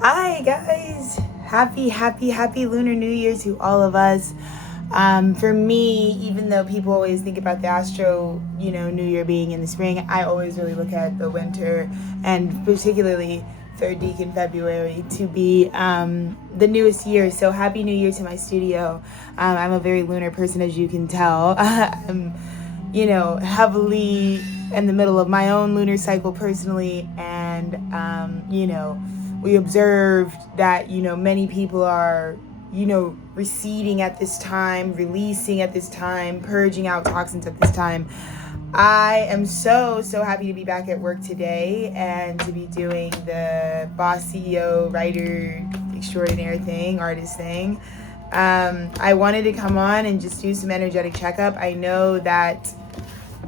Hi guys, happy Lunar New Year to all of us. For me, even though people always think about the astro, New Year being in the spring, I always really look at the winter, and particularly third week in February to be the newest year. So happy New Year to my studio. I'm a very lunar person, as you can tell. I'm, heavily in the middle of my own lunar cycle personally, and we observed that many people are receding at this time, releasing at this time, purging out toxins at this time. I am so happy to be back at work today and to be doing the boss CEO writer extraordinaire thing, artist thing. I wanted to come on and just do some energetic checkup. I know that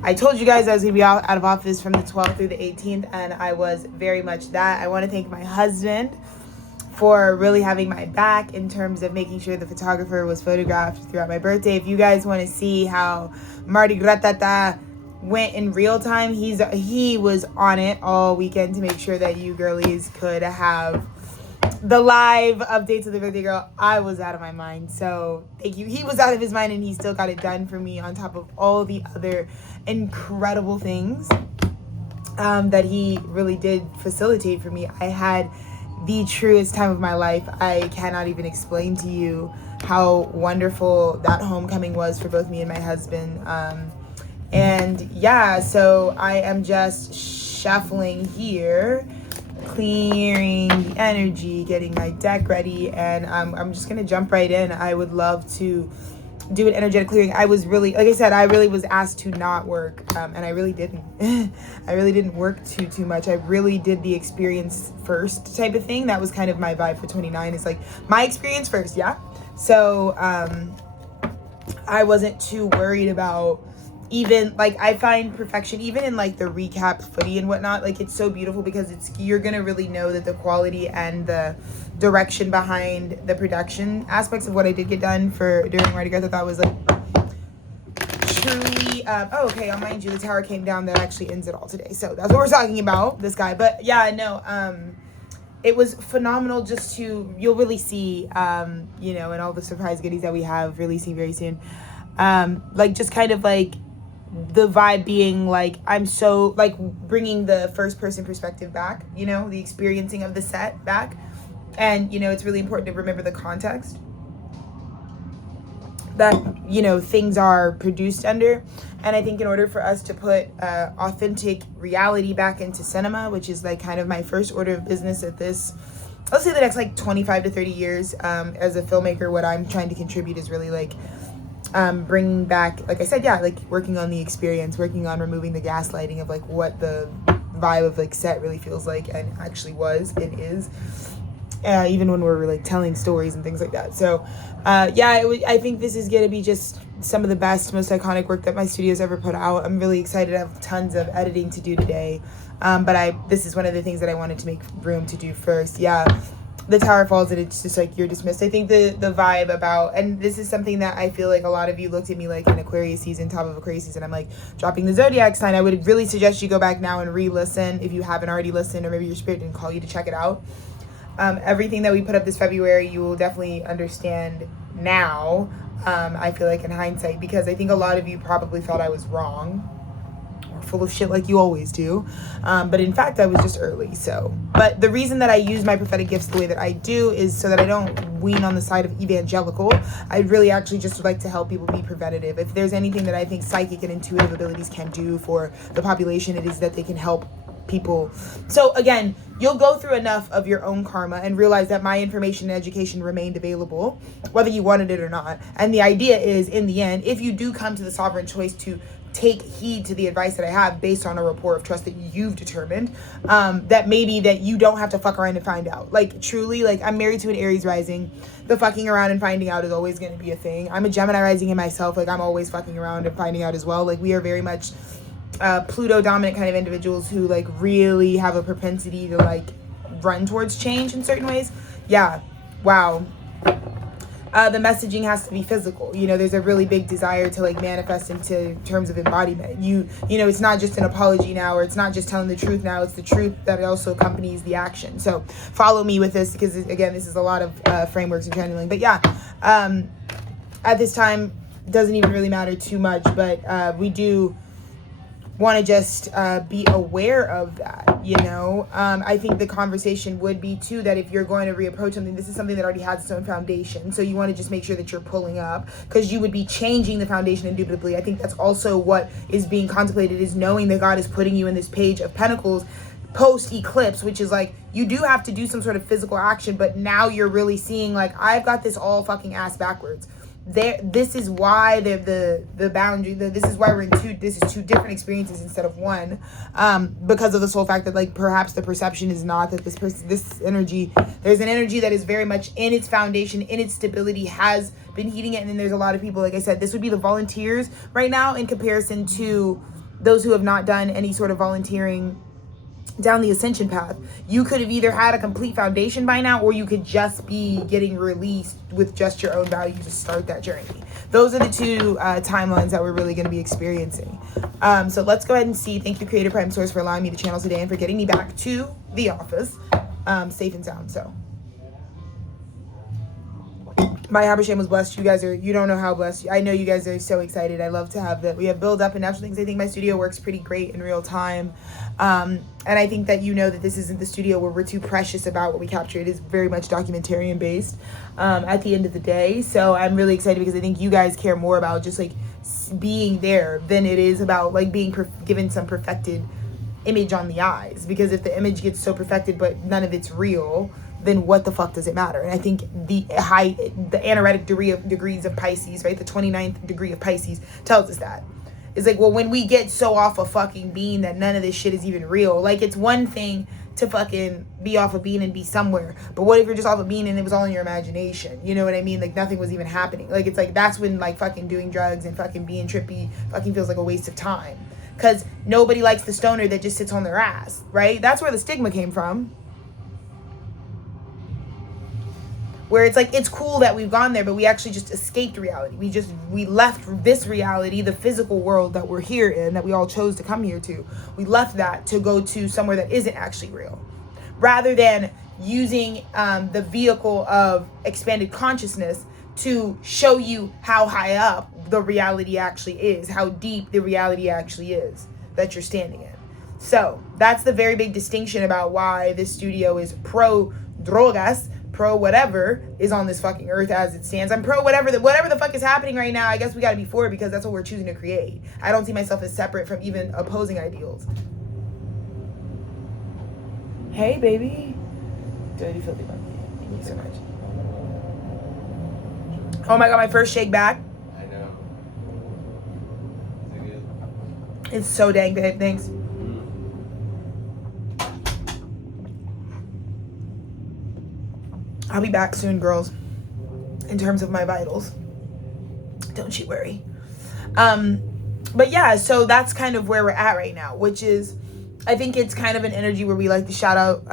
I told you guys I was going to be out of office from the 12th through the 18th, and I was very much that. I want to thank my husband for really having my back in terms of making sure the photographer was photographed throughout my birthday. If you guys want to see how Mardi Gras went in real time, he was on it all weekend to make sure that you girlies could have the live updates of the birthday girl. I was out of my mind, so thank you. He was out of his mind, and he still got it done for me on top of all the other incredible things that he really did facilitate for me. I had the truest time of my life. I cannot even explain to you how wonderful that homecoming was for both me and my husband. And yeah, so I am just shuffling here, clearing the energy, getting my deck ready, and I'm just gonna jump right in. I would love to do an energetic clearing. I was really, like I said, I really was asked to not work, and I really didn't. I really didn't work too much. I really did the experience first type of thing. That was kind of my vibe for 29. It's like my experience first, yeah. So I wasn't too worried about, even like, I find perfection even in like the recap footy and whatnot. Like, it's so beautiful because you're gonna really know that the quality and the direction behind the production aspects of what I did get done for during Mardi Gras, I thought was like truly okay, I'll mind you, the tower came down. That actually ends it all today, so that's what we're talking about, this guy. But yeah, no, it was phenomenal. Just to, you'll really see and all the surprise goodies that we have releasing very soon, like just kind of like the vibe being like, I'm so like bringing the first person perspective back, the experiencing of the set back. And it's really important to remember the context that things are produced under. And I think in order for us to put authentic reality back into cinema, which is like kind of my first order of business at this, let's say the next like 25 to 30 years, as a filmmaker, what I'm trying to contribute is really like bringing back, like I said, yeah, like working on the experience, working on removing the gaslighting of like what the vibe of like set really feels like and actually was and is, even when we're like telling stories and things like that. So I think this is going to be just some of the best, most iconic work that my studio's ever put out. I'm really excited. I have tons of editing to do today, but this is one of the things that I wanted to make room to do first. Yeah, the tower falls and it's just like, you're dismissed. I think the vibe about, and this is something that I feel like a lot of you looked at me like in Aquarius season, top of Aquarius season, I'm like dropping the zodiac sign. I would really suggest you go back now and re-listen if you haven't already listened, or maybe your spirit didn't call you to check it out. Everything that we put up this February, you will definitely understand now, I feel like in hindsight, because I think a lot of you probably thought I was wrong, or full of shit like you always do, but in fact I was just early. So, but the reason that I use my prophetic gifts the way that I do is so that I don't wean on the side of evangelical. I really actually just would like to help people be preventative. If there's anything that I think psychic and intuitive abilities can do for the population, it is that they can help people. So again, you'll go through enough of your own karma and realize that my information and education remained available, whether you wanted it or not. And the idea is, in the end, if you do come to the sovereign choice to take heed to the advice that I have based on a rapport of trust that you've determined, that maybe that you don't have to fuck around and find out. Like, truly, like, I'm married to an Aries rising. The fucking around and finding out is always going to be a thing. I'm a Gemini rising in myself. Like, I'm always fucking around and finding out as well. Like, we are very much Pluto dominant kind of individuals who like really have a propensity to like run towards change in certain ways. Yeah, wow. the messaging has to be physical. You know, there's a really big desire to like manifest into terms of embodiment. You know, it's not just an apology now, or it's not just telling the truth now, it's the truth that also accompanies the action. So follow me with this, because again, this is a lot of frameworks and channeling. But yeah, at this time, doesn't even really matter too much, but we do want to just be aware of that, you know. I think the conversation would be too that if you're going to reapproach something, this is something that already has its own foundation, so you want to just make sure that you're pulling up, because you would be changing the foundation indubitably. I think that's also what is being contemplated, is knowing that God is putting you in this Page of Pentacles post eclipse, which is like, you do have to do some sort of physical action, but now you're really seeing like, I've got this all fucking ass backwards. This is why the boundary, this is why we're in two different experiences instead of one, because of the sole fact that like perhaps the perception is not that this energy, there's an energy that is very much in its foundation, in its stability, has been heating it. And then there's a lot of people, like I said, this would be the volunteers right now in comparison to those who have not done any sort of volunteering down the ascension path. You could have either had a complete foundation by now, or you could just be getting released with just your own value to start that journey. Those are the two timelines that we're really going to be experiencing. So let's go ahead and see. Thank you, Creator Prime Source, for allowing me to channel today and for getting me back to the office safe and sound. So my Habasham was blessed. You don't know how blessed. I know you guys are so excited. I love to have that. We have build up and natural things. I think my studio works pretty great in real time. And I think that you know that this isn't the studio where we're too precious about what we capture. It is very much documentarian based at the end of the day. So I'm really excited because I think you guys care more about just like being there than it is about like being given some perfected image on the eyes. Because if the image gets so perfected but none of it's real, then what the fuck does it matter? And I think the anaretic degrees of Pisces, right? The 29th degree of Pisces tells us that. It's like, well, when we get so off a fucking being that none of this shit is even real, like it's one thing to fucking be off a being and be somewhere, but what if you're just off a being and it was all in your imagination? You know what I mean? Like nothing was even happening. Like it's like, that's when like fucking doing drugs and fucking being trippy fucking feels like a waste of time, because nobody likes the stoner that just sits on their ass, right? That's where the stigma came from. Where it's like, it's cool that we've gone there, but we actually just escaped reality. We left this reality, the physical world that we're here in, that we all chose to come here to. We left that to go to somewhere that isn't actually real. Rather than using the vehicle of expanded consciousness to show you how high up the reality actually is, how deep the reality actually is that you're standing in. So that's the very big distinction about why this studio is pro drogas, pro whatever is on this fucking earth as it stands. I'm pro whatever the fuck is happening right now. I guess we got to be for it because that's what we're choosing to create. I don't see myself as separate from even opposing ideals. Hey, baby. Dirty filthy monkey. Thank you so much. Oh my god, my first shake back. I know. Is it good? It's so dang babe. Thanks. I'll be back soon, girls, in terms of my vitals. Don't you worry. But yeah, so that's kind of where we're at right now, which is, I think it's kind of an energy where we like to shout out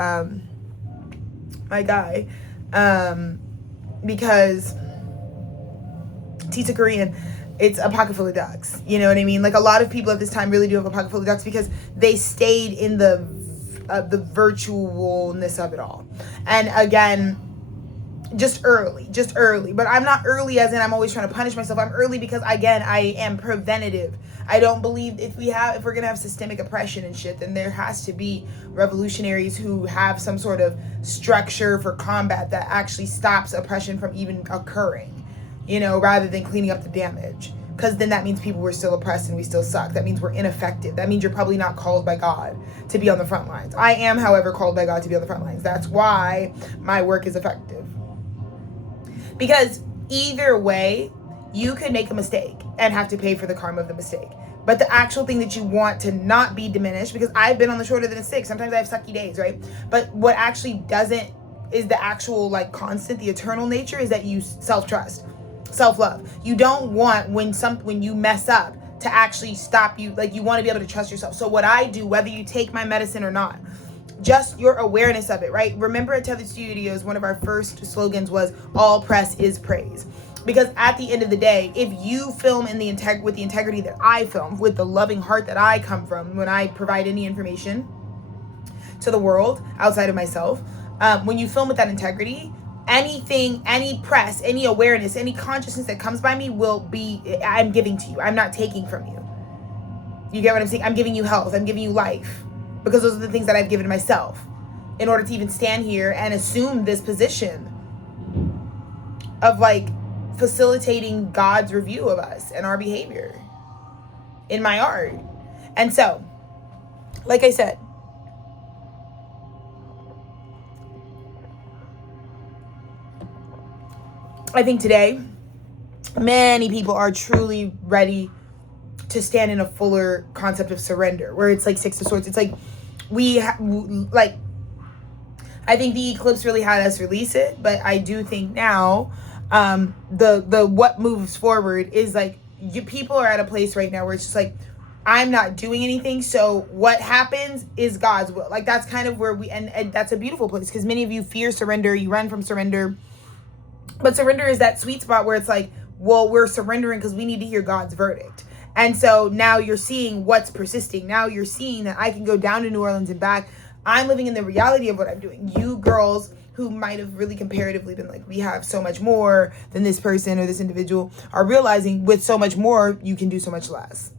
my guy, because Tita Korean, it's a pocket full of ducks. You know what I mean? Like a lot of people at this time really do have a pocket full of ducks because they stayed in the virtualness of it all. And again, just early, but I'm not early as in I'm always trying to punish myself. I'm early because again, I am preventative. I don't believe if we're gonna have systemic oppression and shit, then there has to be revolutionaries who have some sort of structure for combat that actually stops oppression from even occurring, you know, rather than cleaning up the damage. Because then that means people were still oppressed and we still suck. That means we're ineffective. That means you're probably not called by God to be on the front lines. I am, however, called by God to be on the front lines. That's why my work is effective. Because either way, you could make a mistake and have to pay for the karma of the mistake. But the actual thing that you want to not be diminished, because I've been on the shorter than a 6. Sometimes I have sucky days, right? But what actually doesn't, is the actual like constant, the eternal nature, is that you self-trust, self-love. You don't want when you mess up to actually stop you. Like you want to be able to trust yourself. So what I do, whether you take my medicine or not, just your awareness of it, right? Remember at Tethered Studios, one of our first slogans was all press is praise. Because at the end of the day, if you film with the integrity that I film, with the loving heart that I come from when I provide any information to the world outside of myself, when you film with that integrity, anything, any press, any awareness, any consciousness that comes by me I'm giving to you. I'm not taking from you. You get what I'm saying? I'm giving you health. I'm giving you life. Because those are the things that I've given to myself in order to even stand here and assume this position of like facilitating God's review of us and our behavior in my art. And so, like I said, I think today, many people are truly ready to stand in a fuller concept of surrender, where it's like Six of Swords. It's like I think the eclipse really had us release it, but I do think now, the what moves forward is like people are at a place right now where it's just like, I'm not doing anything, so what happens is God's will. Like that's kind of where and that's a beautiful place, because many of you fear surrender, you run from surrender. But surrender is that sweet spot where it's like, well, we're surrendering because we need to hear God's verdict. And so now you're seeing what's persisting. Now you're seeing that I can go down to New Orleans and back. I'm living in the reality of what I'm doing. You girls who might have really comparatively been like, we have so much more than this person or this individual, are realizing with so much more, you can do so much less.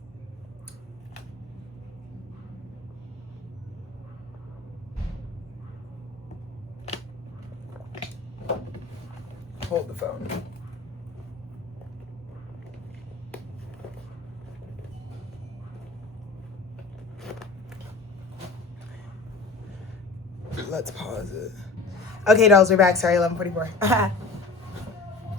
Hold the phone. Let's pause it. Okay, dolls, we're back. Sorry, 11:44.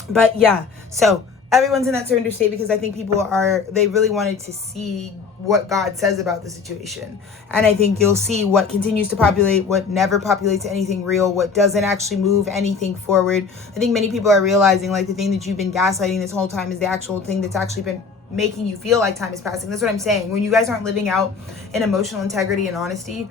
But yeah, so everyone's in that surrender state because I think they really wanted to see what God says about the situation. And I think you'll see what continues to populate, what never populates anything real, what doesn't actually move anything forward. I think many people are realizing like the thing that you've been gaslighting this whole time is the actual thing that's actually been making you feel like time is passing. That's what I'm saying. When you guys aren't living out in emotional integrity and honesty,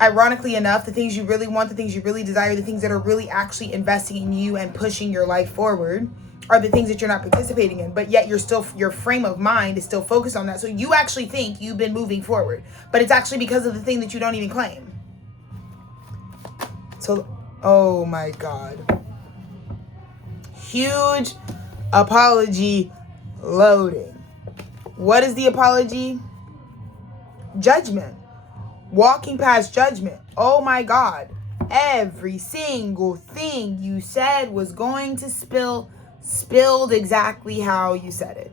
ironically enough, the things you really want, the things you really desire, the things that are really actually investing in you and pushing your life forward are the things that you're not participating in, but yet your frame of mind is still focused on that. So you actually think you've been moving forward, but it's actually because of the thing that you don't even claim. So, oh my God. Huge apology loading. What is the apology? Judgment. Walking past judgment. Oh my God. Every single thing you said was going to spilled exactly how you said it.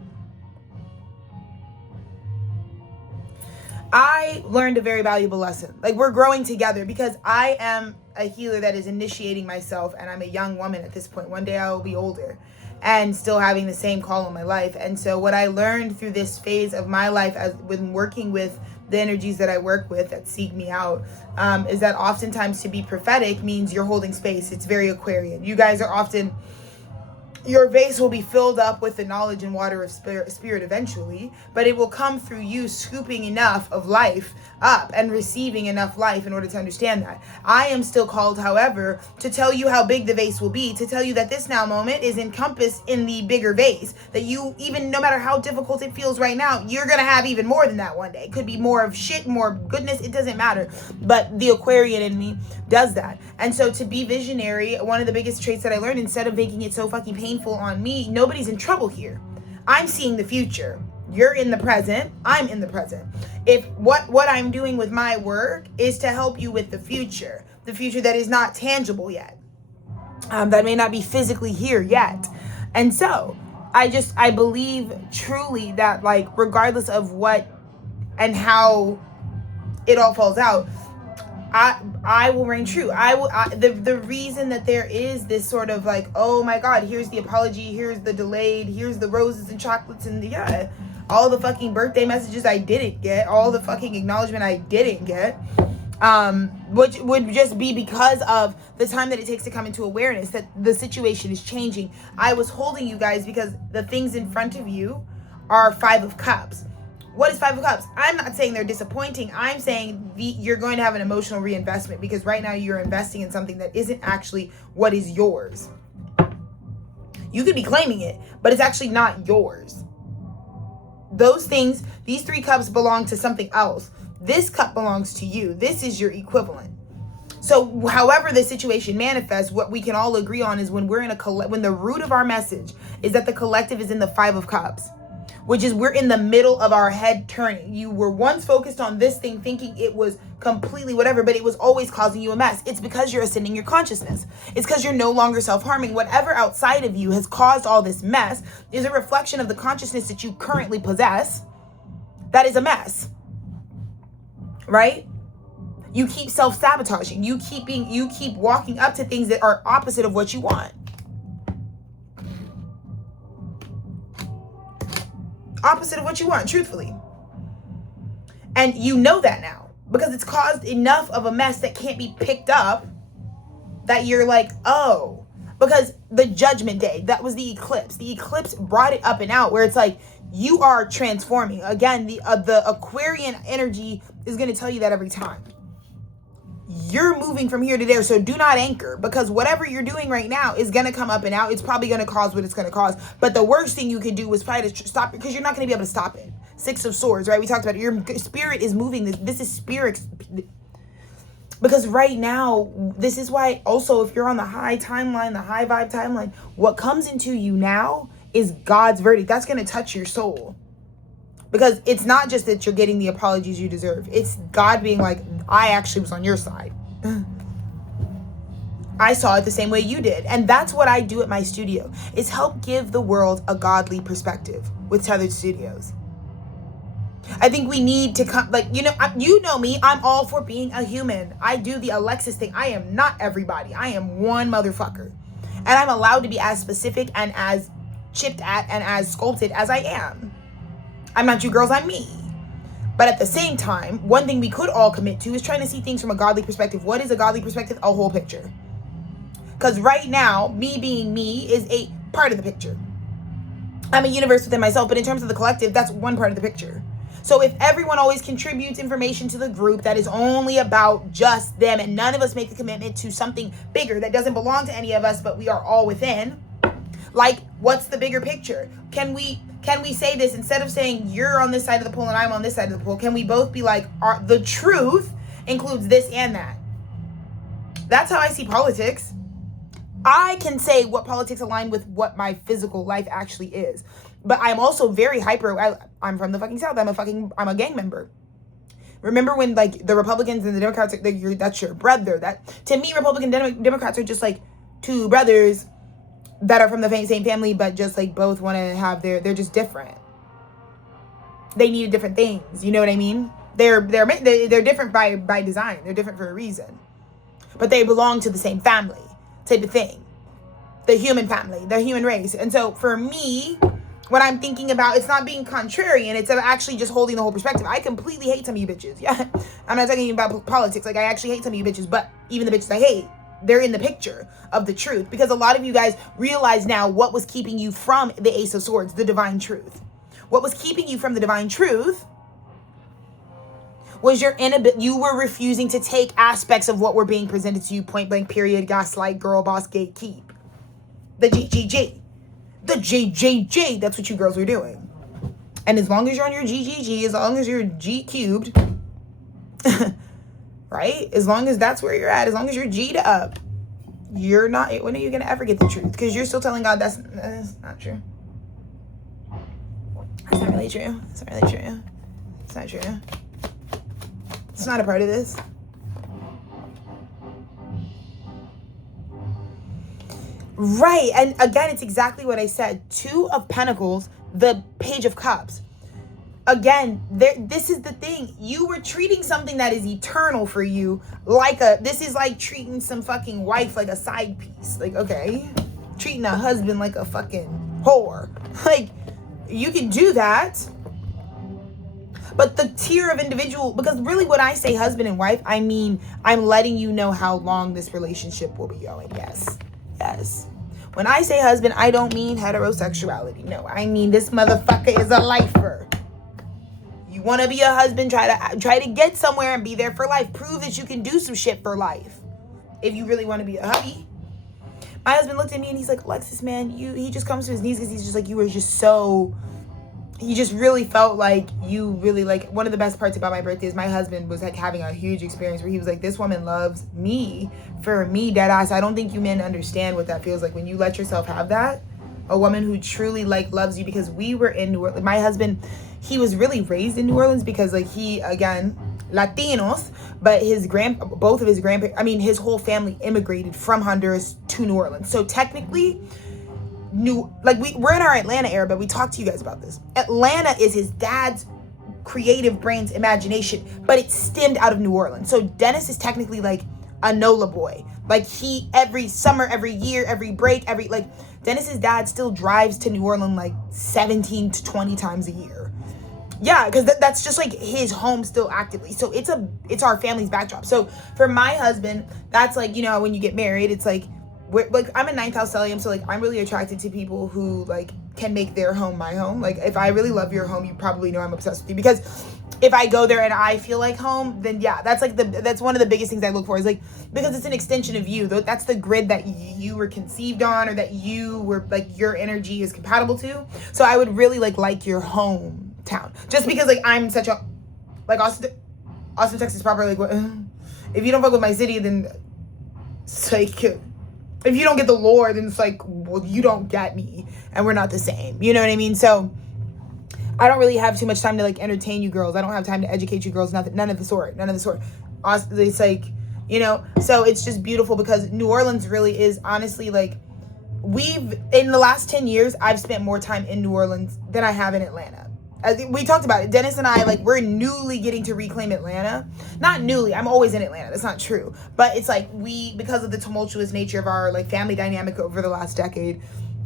I learned a very valuable lesson. Like, we're growing together because I am a healer that is initiating myself, and I'm a young woman at this point. One day I will be older and still having the same call in my life. And so what I learned through this phase of my life as when working with the energies that I work with that seek me out, is that oftentimes to be prophetic means you're holding space. It's very Aquarian. You guys are often, your vase will be filled up with the knowledge and water of spirit eventually, but it will come through you scooping enough of life up and receiving enough life in order to understand that. I am still called, however, to tell you how big the vase will be, to tell you that this now moment is encompassed in the bigger vase, that you, even no matter how difficult it feels right now, you're going to have even more than that one day. It could be more of shit, more goodness, it doesn't matter. But the Aquarian in me does that. And so to be visionary, one of the biggest traits that I learned, instead of making it so fucking painful on me, nobody's in trouble here. I'm seeing the future. You're in the present. I'm in the present. If what I'm doing with my work is to help you with the future that is not tangible yet, that may not be physically here yet. And so I believe truly that, like, regardless of what and how it all falls out, I will reign true. The reason that there is this sort of like, oh my God, here's the apology, here's the delayed, here's the roses and chocolates and all the fucking birthday messages I didn't get, all the fucking acknowledgement I didn't get, which would just be because of the time that it takes to come into awareness that the situation is changing. I was holding you guys because the things in front of you are 5 of Cups. What is Five of Cups? I'm not saying they're disappointing. I'm saying you're going to have an emotional reinvestment, because right now you're investing in something that isn't actually what is yours. You could be claiming it, but it's actually not yours. Those things, these 3 cups belong to something else. This cup belongs to you. This is your equivalent. So however the situation manifests, what we can all agree on is when we're in when the root of our message is that the collective is in the 5 of Cups, which is we're in the middle of our head turning. You were once focused on this thing, thinking it was completely whatever, but it was always causing you a mess. It's because you're ascending your consciousness. It's because you're no longer self-harming. Whatever outside of you has caused all this mess is a reflection of the consciousness that you currently possess. That is a mess, right? You keep self-sabotaging. You keep walking up to things that are opposite of what you want. Opposite of what you want, truthfully. And you know that now, because it's caused enough of a mess that can't be picked up, that you're like, oh, because the judgment day, that was the eclipse. The eclipse brought it up and out, where it's like, you are transforming. Again, the Aquarian energy is going to tell you that every time. You're moving from here to there, so do not anchor, because whatever you're doing right now is going to come up and out. It's probably going to cause what it's going to cause. But the worst thing you could do is try to stop it, because you're not going to be able to stop it. 6 of Swords, right? We talked about it. Your spirit is moving. This is spirit. Because right now, this is why also, if you're on the high timeline, the high vibe timeline, what comes into you now is God's verdict. That's going to touch your soul. Because it's not just that you're getting the apologies you deserve. It's God being like, I actually was on your side. I saw it the same way you did. And that's what I do at my studio, is help give the world a godly perspective with Tethered Studios. I think we need to come, like, you know me, I'm all for being a human. I do the Alexis thing. I am not everybody. I am one motherfucker. And I'm allowed to be as specific and as chipped at and as sculpted as I am. I'm not you girls, I'm me. But at the same time, one thing we could all commit to is trying to see things from a godly perspective. What is a godly perspective? A whole picture. Because right now, me being me is a part of the picture. I'm a universe within myself, but in terms of the collective, that's one part of the picture. So if everyone always contributes information to the group that is only about just them, and none of us make a commitment to something bigger that doesn't belong to any of us, but we are all within, like, what's the bigger picture? Can we say this, instead of saying you're on this side of the pool and I'm on this side of the pool, can we both be like, the truth includes this and that? That's how I see politics. I can say what politics align with what my physical life actually is. But I'm also very hyper. I'm from the fucking South. I'm a gang member. Remember when, like, the Republicans and the Democrats, that's your brother. That, to me, Republican Democrats are just like two brothers that are from the same family, but just like both want to have they're just different. They needed different things. You know what I mean? They're different by design. They're different for a reason, but they belong to the same family type of thing. The human family, the human race. And so for me, when I'm thinking about, it's not being contrarian, it's actually just holding the whole perspective. I completely hate some of you bitches. Yeah, I'm not talking about politics. Like, I actually hate some of you bitches, but even the bitches I hate, they're in the picture of the truth, because a lot of you guys realize now what was keeping you from the Ace of Swords, the divine truth. What was keeping you from the divine truth was you were refusing to take aspects of what were being presented to you, point blank, period, gaslight, girl boss, gatekeep. The GGG. The JJJ, that's what you girls were doing. And as long as you're on your GGG, as long as you're G cubed, right? As long as that's where you're at, as long as you're G'd up, you're not, when are you going to ever get the truth? Because you're still telling God that's not true. That's not really true. It's not really true. It's not true. It's not a part of this. Right. And again, it's exactly what I said. 2 of Pentacles, the Page of Cups. Again, this is the thing. You were treating something that is eternal for you like this is like treating some fucking wife like a side piece. Like, okay, treating a husband like a fucking whore. Like, you can do that. But the tier of individual, because really when I say husband and wife, I mean, I'm letting you know how long this relationship will be going. Yes. Yes. When I say husband, I don't mean heterosexuality. No, I mean this motherfucker is a lifer. want to be a husband, try to get somewhere and be there for life. Prove that you can do some shit for life if you really want to be a hubby. My husband looked at me and he's like, Alexis, man, he just comes to his knees because he's just like, you were just so, he just really felt like you really, like, one of the best parts about my birthday is my husband was like having a huge experience where he was like, this woman loves me for me, dead ass. I don't think you men understand what that feels like when you let yourself have that. A woman who truly like loves you, because we were in New Orleans. My husband, he was really raised in New Orleans because like he, again, Latinos, but both of his grandparents, I mean, his whole family immigrated from Honduras to New Orleans. So technically, we're in our Atlanta era, but we talked to you guys about this. Atlanta is his dad's creative brain's imagination, but it stemmed out of New Orleans. So Dennis is technically like a NOLA boy. Like he, every summer, every year, every break, Dennis's dad still drives to New Orleans like 17 to 20 times a year. Yeah, because that's just like his home still actively. So it's our family's backdrop. So for my husband, that's like, you know, when you get married, it's like, I'm a 9th house stellium, so like I'm really attracted to people who like can make their home my home. Like if I really love your home, you probably know I'm obsessed with you, because if I go there and I feel like home, then yeah, that's like that's one of the biggest things I look for, is like, because it's an extension of you. That's the grid that you were conceived on, or that you were like, your energy is compatible to. So I would really like your hometown, just because like I'm such a, like Austin, Texas proper, like what, if you don't fuck with my city, then it's like, if you don't get the lore, then it's like, well, you don't get me, and we're not the same. You know what I mean? So I don't really have too much time to like entertain you girls. I don't have time to educate you girls. None of the sort. It's like, you know, so it's just beautiful, because New Orleans really is honestly like, in the last 10 years, I've spent more time in New Orleans than I have in Atlanta. We talked about it. Dennis and I, like, we're newly getting to reclaim Atlanta. Not newly. I'm always in Atlanta. That's not true. But it's like because of the tumultuous nature of our like family dynamic over the last decade,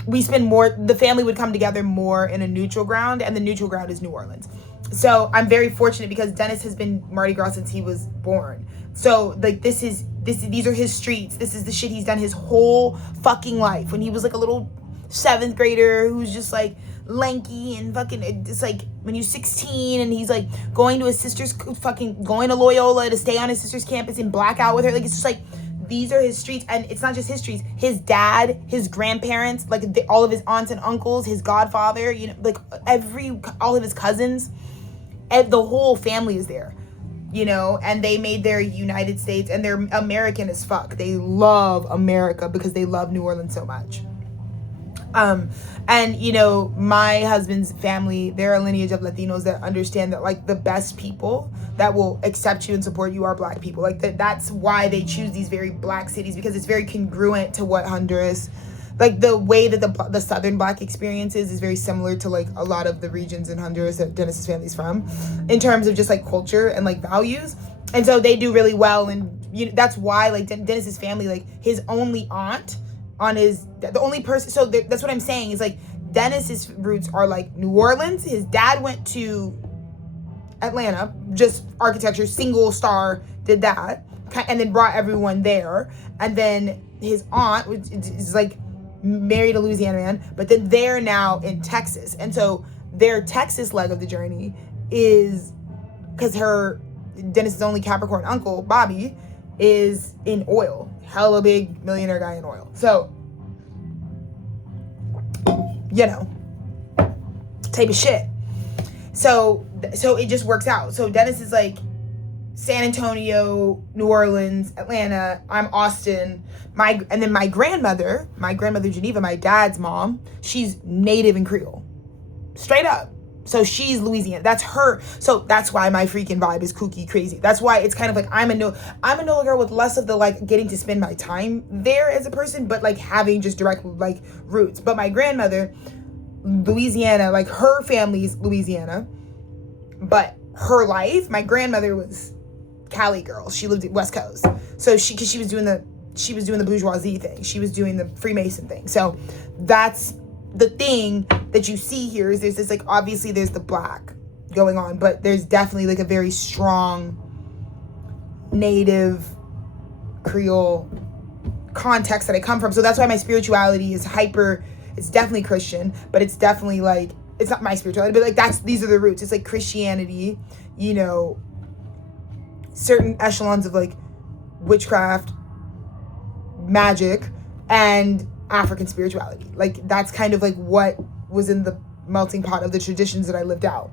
we spend more, the family would come together more in a neutral ground, and the neutral ground is New Orleans. So I'm very fortunate, because Dennis has been Mardi Gras since he was born. So like these are his streets. This is the shit he's done his whole fucking life. When he was like a little 7th grader who's just like lanky and fucking, it's like when you're 16 and he's like going to his sister's, fucking going to Loyola to stay on his sister's campus and black out with her. Like, it's just like, these are his streets. And it's not just his streets. His dad, his grandparents, like all of his aunts and uncles, his godfather, you know, like all of his cousins, and the whole family is there, you know, and they made their United States, and they're American as fuck. They love America because they love New Orleans so much. And you know, my husband's family, they're a lineage of Latinos that understand that like the best people that will accept you and support you are Black people. Like that's why they choose these very Black cities, because it's very congruent to what Honduras, like the way that the Southern Black experience is very similar to like a lot of the regions in Honduras that Dennis's family's from, in terms of just like culture and like values. And so they do really well. And you know, that's why like Dennis's family, like his only aunt the only person, so that's what I'm saying, is like Dennis's roots are like New Orleans. His dad went to Atlanta, just architecture, single star, did that, and then brought everyone there. And then his aunt, which is like married a Louisiana man, but then they're now in Texas. And so their Texas leg of the journey is because Dennis's only Capricorn uncle, Bobby, is in oil. Hella big millionaire guy in oil. So, you know, type of shit. So it just works out. So Dennis is like San Antonio, New Orleans, Atlanta. I'm Austin. And then my grandmother Geneva, my dad's mom, she's native and Creole. Straight up. So she's Louisiana. That's her. So that's why my freaking vibe is kooky crazy. That's why it's kind of like I'm a NOLA girl with less of the like getting to spend my time there as a person, but like having just direct like roots. But my grandmother, Louisiana, like her family's Louisiana, but her life, my grandmother was Cali girl. She lived at West Coast. So she was doing the bourgeoisie thing. She was doing the Freemason thing. So that's the thing that you see here, is there's this like, obviously there's the Black going on, but there's definitely like a very strong native Creole context that I come from. So that's why my spirituality is it's definitely Christian, but it's definitely like it's not my spirituality, but like these are the roots. It's like Christianity, you know, certain echelons of like witchcraft, magic, and African spirituality. Like that's kind of like what was in the melting pot of the traditions that I lived out.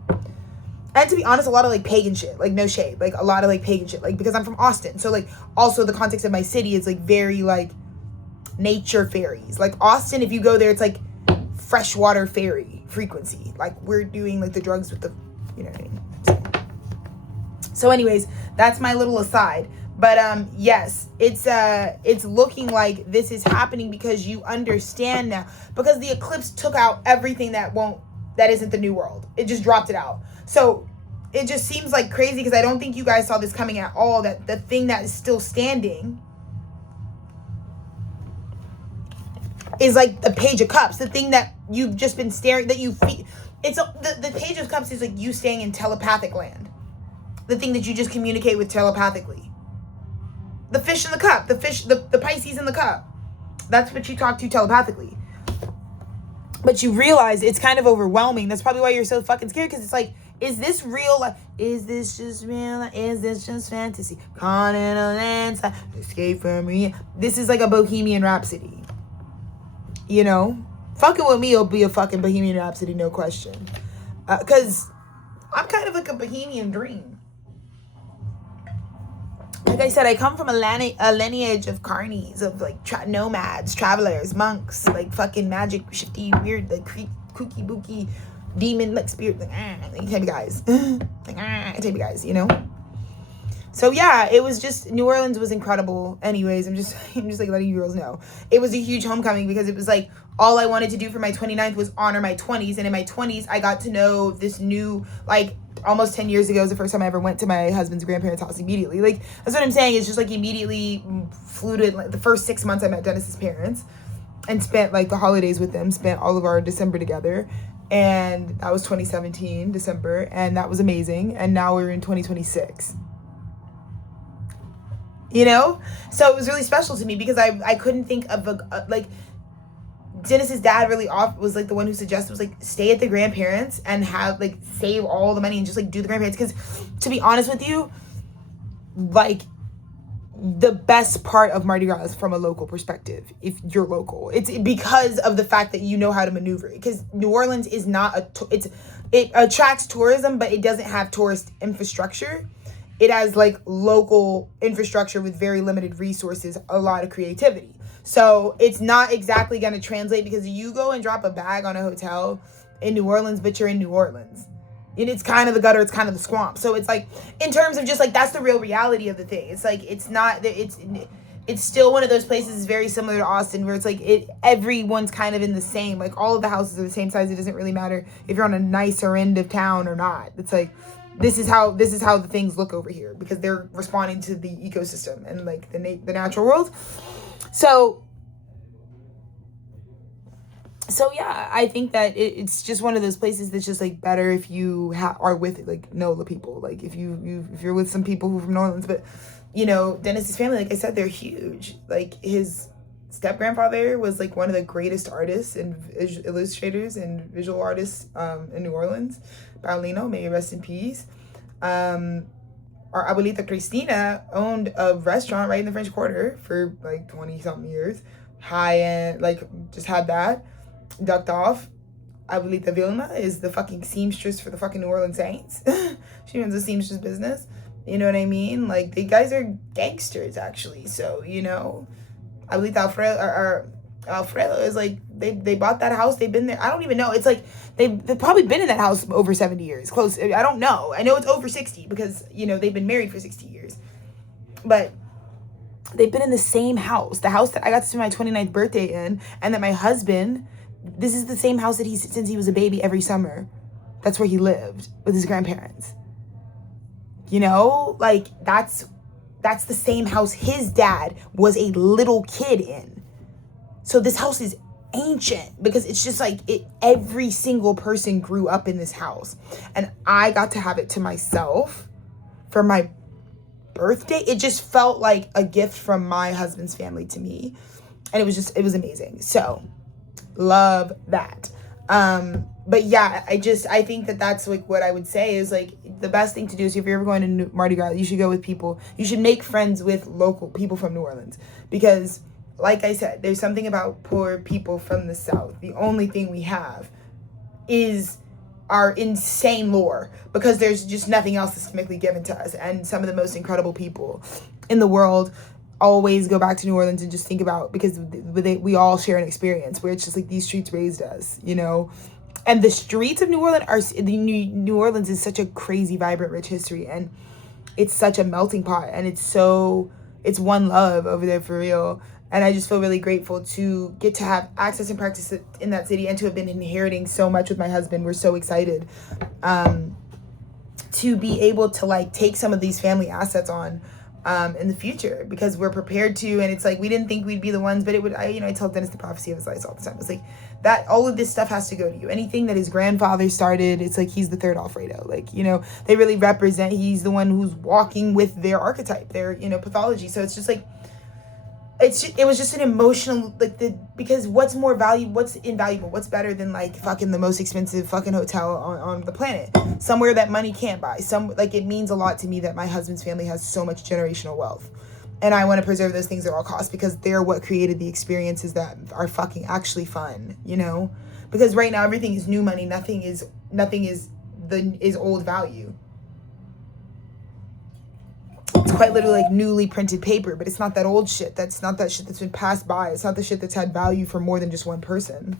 And to be honest, a lot of like pagan shit, like no shade, like a lot of like pagan shit, like because I'm from Austin. So like also the context of my city is like very like nature fairies. Like Austin, if you go there, it's like freshwater fairy frequency. Like we're doing like the drugs with the, you know what I mean? So anyways, that's my little aside. But yes, it's looking like this is happening because you understand now. Because the eclipse took out everything that isn't the new world. It just dropped it out. So it just seems like crazy because I don't think you guys saw this coming at all. That the thing that is still standing is like the Page of Cups. The thing that you've just been staring, that you feel. The Page of Cups is like you staying in telepathic land. The thing that you just communicate with telepathically. The fish in the cup, the Pisces in the cup. That's what you talk to telepathically. But you realize it's kind of overwhelming. That's probably why you're so fucking scared, because it's like, is this real life? Is this just real life? Is this just fantasy? Caught in a landslide, escape from me. This is like a Bohemian Rhapsody. You know? Fucking with me will be a fucking Bohemian Rhapsody, no question. Because I'm kind of like a Bohemian dream. Like I said, I come from a lineage of carnies, of like nomads, travelers, monks, like fucking magic, shifty, weird, like kooky booky, demon, like spirit, like type of guys, like type of guys, you know. So yeah, it was just, New Orleans was incredible. Anyways, I'm just like letting you girls know, it was a huge homecoming because it was like all I wanted to do for my 29th was honor my 20s, and in my 20s I got to know this new, like almost 10 years ago was the first time I ever went to my husband's grandparents' house immediately. Like that's what I'm saying. It's just like immediately flew to, like the first 6 months I met Dennis's parents and spent like the holidays with them, spent all of our December together. And that was 2017 December, and that was amazing. And now we're in 2026. You know? So it was really special to me because I couldn't think of like Dennis's dad really was like the one who suggested, was like, stay at the grandparents and have like save all the money and just like do the grandparents. Because to be honest with you, like the best part of Mardi Gras is from a local perspective. If you're local, it's because of the fact that you know how to maneuver. Because New Orleans is not it attracts tourism, but it doesn't have tourist infrastructure. It has like local infrastructure with very limited resources, a lot of creativity. So it's not exactly going to translate, because you go and drop a bag on a hotel in New Orleans, but you're in New Orleans. And it's kind of the gutter, it's kind of the swamp. So it's like, in terms of just like, that's the real reality of the thing. It's like, it's not, it's still one of those places very similar to Austin, where it's like, everyone's kind of in the same, like all of the houses are the same size. It doesn't really matter if you're on a nicer end of town or not. It's like, this is how the things look over here, because they're responding to the ecosystem and like the natural world. So yeah, I think that it's just one of those places that's just like better if you are with like know the people. Like if you're with some people who are from New Orleans, but you know, Dennis's family, like I said, they're huge. Like his step grandfather was like one of the greatest artists and illustrators and visual artists in New Orleans. Paulino, may he rest in peace. Our abuelita Cristina owned a restaurant right in the French Quarter for like 20 something years. High end, like just had that. Ducked off. Abuelita Vilma is the fucking seamstress for the fucking New Orleans Saints. She runs a seamstress business. You know what I mean? Like, the guys are gangsters, actually. So, you know, Abuelita Alfredo is like, they bought that house. They've been there. I don't even know. It's like, they've probably been in that house over 70 years. Close. I don't know. I know it's over 60 because, you know, they've been married for 60 years. But they've been in the same house. The house that I got to spend my 29th birthday in, and that my husband, this is the same house that since he was a baby every summer. That's where he lived with his grandparents. You know, like that's the same house his dad was a little kid in. So this house is ancient because it's just like every single person grew up in this house. And I got to have it to myself for my birthday. It just felt like a gift from my husband's family to me. And it was amazing. So love that. But yeah, I think that that's like what I would say is like the best thing to do is if you're ever going to Mardi Gras, you should go with people. You should make friends with local people from New Orleans, because like I said, there's something about poor people from the South. The only thing we have is our insane lore, because there's just nothing else systemically given to us. And some of the most incredible people in the world always go back to New Orleans and just think about, because we all share an experience where it's just like these streets raised us, you know. And the streets of New Orleans is such a crazy, vibrant, rich history, and it's such a melting pot, and it's one love over there for real. And I just feel really grateful to get to have access and practice in that city, and to have been inheriting so much with my husband. We're so excited to be able to like take some of these family assets on in the future, because we're prepared to. And it's like, we didn't think we'd be the ones, but it would, I tell Dennis the prophecy of his life all the time. It's like that all of this stuff has to go to you. Anything that his grandfather started, it's like he's the third Alfredo. Like, you know, they really represent, he's the one who's walking with their archetype, their, you know, pathology. So it's just like, it was just an emotional, like, because what's invaluable, what's better than like fucking the most expensive fucking hotel on the planet, somewhere that money can't buy. It means a lot to me that my husband's family has so much generational wealth, and I want to preserve those things at all costs, because they're what created the experiences that are fucking actually fun, you know. Because right now everything is new money, nothing is old value. It's quite literally like newly printed paper, but it's not that old shit. That's not that shit that's been passed by. It's not the shit that's had value for more than just one person.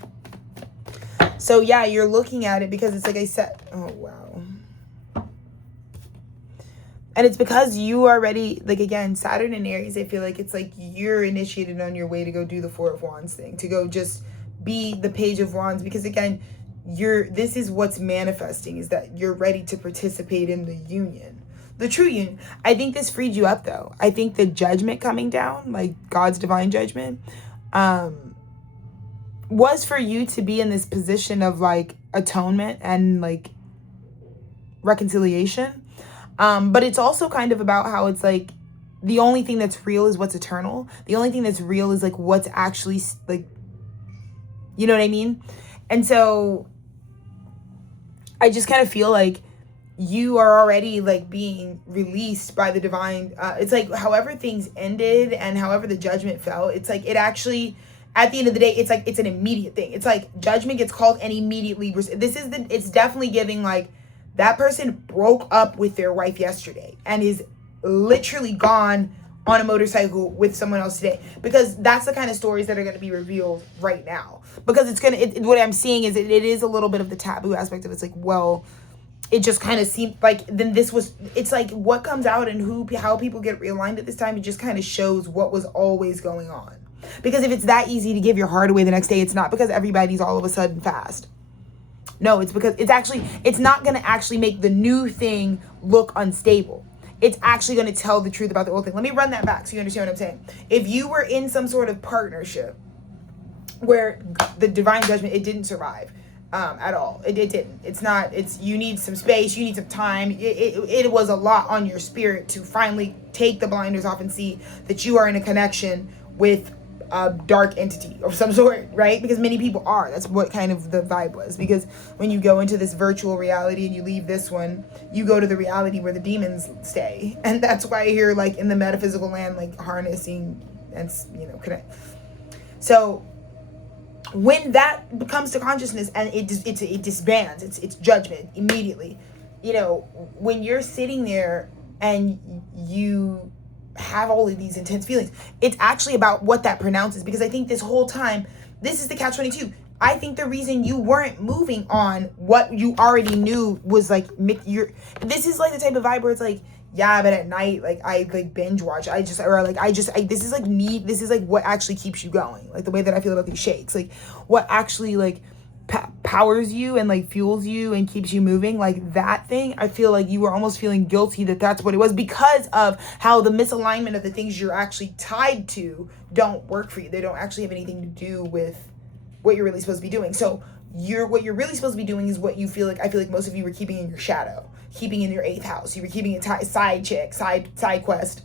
So yeah, you're looking at it because it's like I said, oh wow. And it's because you are ready, like again, Saturn and Aries, I feel like it's like you're initiated on your way to go do the Four of Wands thing, to go just be the Page of Wands, because again, this is what's manifesting, is that you're ready to participate in the union. The true union. I think this freed you up though. I think the judgment coming down, like God's divine judgment, was for you to be in this position of like atonement and like reconciliation. But it's also kind of about how it's like the only thing that's real is what's eternal. The only thing that's real is like what's actually like, you know what I mean? And so I just kind of feel like you are already like being released by the divine. It's like however things ended and however the judgment fell, it's like it actually, at the end of the day, it's like it's an immediate thing. It's like judgment gets called and immediately it's definitely giving like that person broke up with their wife yesterday and is literally gone on a motorcycle with someone else today, because that's the kind of stories that are going to be revealed right now. Because what I'm seeing is it is a little bit of the taboo aspect of it. It's like, well, it just kind of seemed like then it's like what comes out and how people get realigned at this time, it just kind of shows what was always going on. Because if it's that easy to give your heart away the next day, it's not because everybody's all of a sudden fast. No, it's because it's not going to actually make the new thing look unstable. It's actually going to tell the truth about the old thing. Let me run that back so you understand what I'm saying. If you were in some sort of partnership where the divine judgment, it didn't survive, at all. It didn't. You need some space, you need some time. It was a lot on your spirit to finally take the blinders off and see that you are in a connection with a dark entity of some sort, right? Because many people are. That's what kind of the vibe was. Because when you go into this virtual reality and you leave this one, you go to the reality where the demons stay. And that's why you're like in the metaphysical land, like harnessing and, you know, connect. So when that comes to consciousness and it disbands, it's judgment immediately. You know, when you're sitting there and you have all of these intense feelings, it's actually about what that pronounces. Because I think this whole time, this is the catch-22. I think the reason you weren't moving on what you already knew was like this is like the type of vibe where it's like, yeah, but at night, like I like binge watch. This is like what actually keeps you going. Like the way that I feel about these shakes, like what actually like powers you and like fuels you and keeps you moving. Like that thing, I feel like you were almost feeling guilty that's what it was, because of how the misalignment of the things you're actually tied to don't work for you. They don't actually have anything to do with what you're really supposed to be doing. So what you're really supposed to be doing is what you feel like. I feel like most of you were keeping in your shadow, keeping in your 8th house. You were keeping it side quest.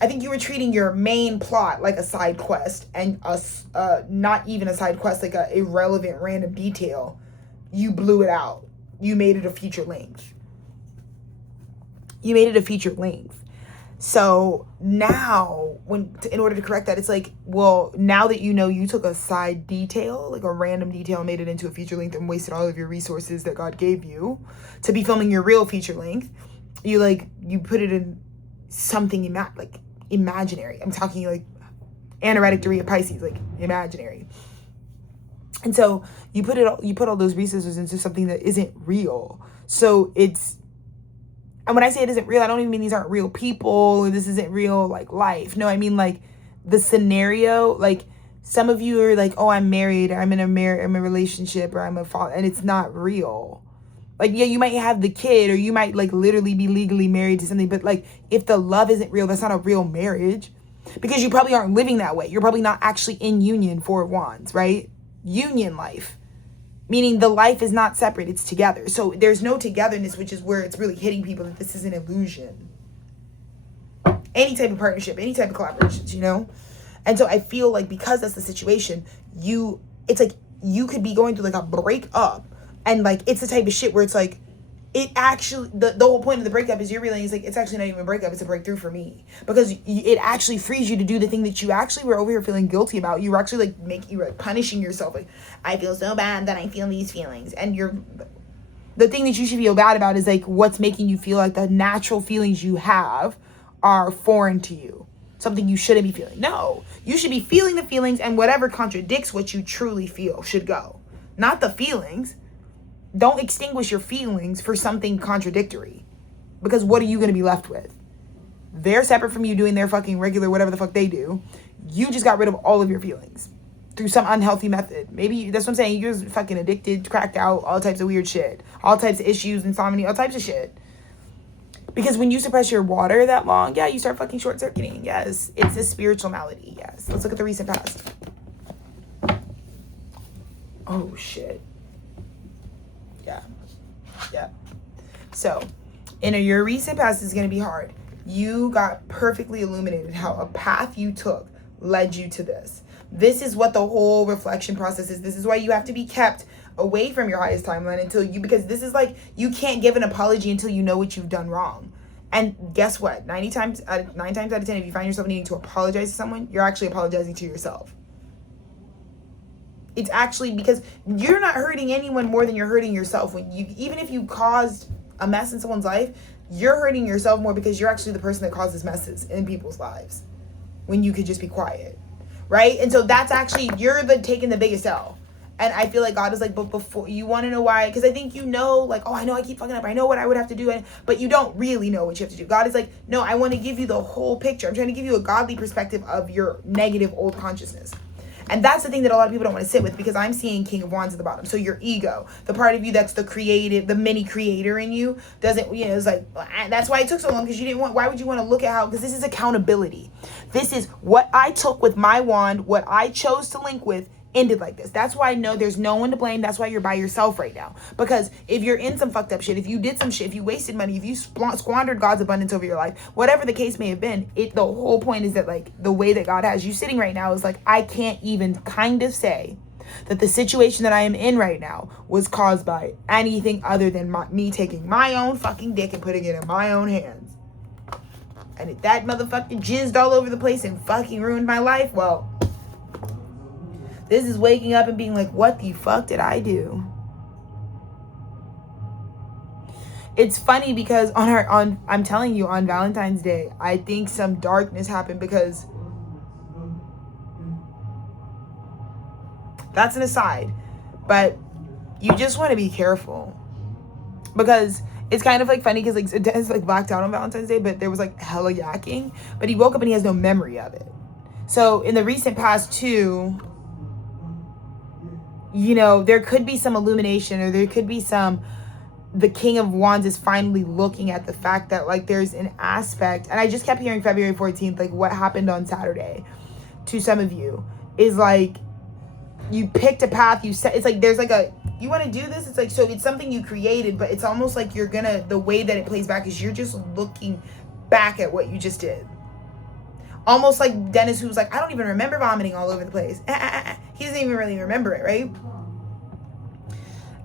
I think you were treating your main plot like a side quest, and not even a side quest, like a irrelevant random detail you blew it out. You made it a feature length. You made it a feature length. So now, in order to correct that, it's like, well, now that you know you took a side detail, like a random detail, made it into a feature length and wasted all of your resources that God gave you to be filming your real feature length, you put it in something like imaginary. I'm talking like anoretic Doria Pisces, like imaginary. And so you put all those resources into something that isn't real. So and when I say it isn't real, I don't even mean these aren't real people, or this isn't real, like, life. No, I mean, like, the scenario, like, some of you are like, oh, I'm married, or I'm in a relationship, or I'm a father, and it's not real. Like, yeah, you might have the kid, or you might, like, literally be legally married to something, but, like, if the love isn't real, that's not a real marriage, because you probably aren't living that way. You're probably not actually in union, Four of Wands, right? Union life. Meaning the life is not separate, it's together. So there's no togetherness, which is where it's really hitting people that this is an illusion. Any type of partnership, any type of collaborations, you know? And so I feel like because that's the situation, it's like you could be going through like a breakup, and like it's the type of shit where it's like, it actually, the whole point of the breakup is you're realizing like, it's actually not even a breakup, it's a breakthrough for me. Because it actually frees you to do the thing that you actually were over here feeling guilty about. You were actually you were punishing yourself. Like, I feel so bad that I feel these feelings. And the thing that you should feel bad about is like what's making you feel like the natural feelings you have are foreign to you. Something you shouldn't be feeling. No, you should be feeling the feelings, and whatever contradicts what you truly feel should go. Not the feelings. Don't extinguish your feelings for something contradictory. Because what are you going to be left with? They're separate from you doing their fucking regular whatever the fuck they do. You just got rid of all of your feelings through some unhealthy method. Maybe that's what I'm saying. You're just fucking addicted, cracked out, all types of weird shit. All types of issues, insomnia, all types of shit. Because when you suppress your water that long, yeah, you start fucking short-circuiting. Yes, it's a spiritual malady. Yes. Let's look at the recent past. Oh, shit. Yeah. So, in your recent past is going to be hard. You got perfectly illuminated how a path you took led you to this. This is what the whole reflection process is. This is why you have to be kept away from your highest timeline because this is like, you can't give an apology until you know what you've done wrong. And guess what? 9 times out of 10, if you find yourself needing to apologize to someone, you're actually apologizing to yourself. It's actually because you're not hurting anyone more than you're hurting yourself. Even if you caused a mess in someone's life, you're hurting yourself more because you're actually the person that causes messes in people's lives when you could just be quiet, right? And so that's actually, you're taking the biggest L. And I feel like God is like, but before, you want to know why? Because I think you know, like, oh, I know I keep fucking up. I know what I would have to do. But you don't really know what you have to do. God is like, no, I want to give you the whole picture. I'm trying to give you a godly perspective of your negative old consciousness. And that's the thing that a lot of people don't want to sit with, because I'm seeing King of Wands at the bottom. So your ego, the part of you that's the creative, the mini creator in you, doesn't, it's like, that's why it took so long, because why would you want to look at how, because this is accountability. This is what I took with my wand, what I chose to link with, ended like this. That's why I know there's no one to blame. That's why you're by yourself right now. Because if you're in some fucked up shit, if you did some shit, if you wasted money, if you squandered God's abundance over your life, whatever the case may have been, the whole point is that like the way that God has you sitting right now is like, I can't even kind of say that the situation that I am in right now was caused by anything other than me taking my own fucking dick and putting it in my own hands. And if that motherfucker jizzed all over the place and fucking ruined my life, well, this is waking up and being like, what the fuck did I do? It's funny because I'm telling you, on Valentine's Day, I think some darkness happened, because that's an aside, but you just want to be careful, because it's kind of like funny because like Dennis like blacked out on Valentine's Day, but there was like hella yakking, but he woke up and he has no memory of it. So in the recent past too, there could be some illumination, or there could be the King of Wands is finally looking at the fact that like there's an aspect, and I just kept hearing February 14th, like what happened on Saturday to some of you is like, you picked a path, you said, it's like, there's like you want to do this, it's like, so it's something you created, but it's almost like the way that it plays back is you're just looking back at what you just did. Almost like Dennis, who's like, I don't even remember vomiting all over the place. He doesn't even really remember it, right?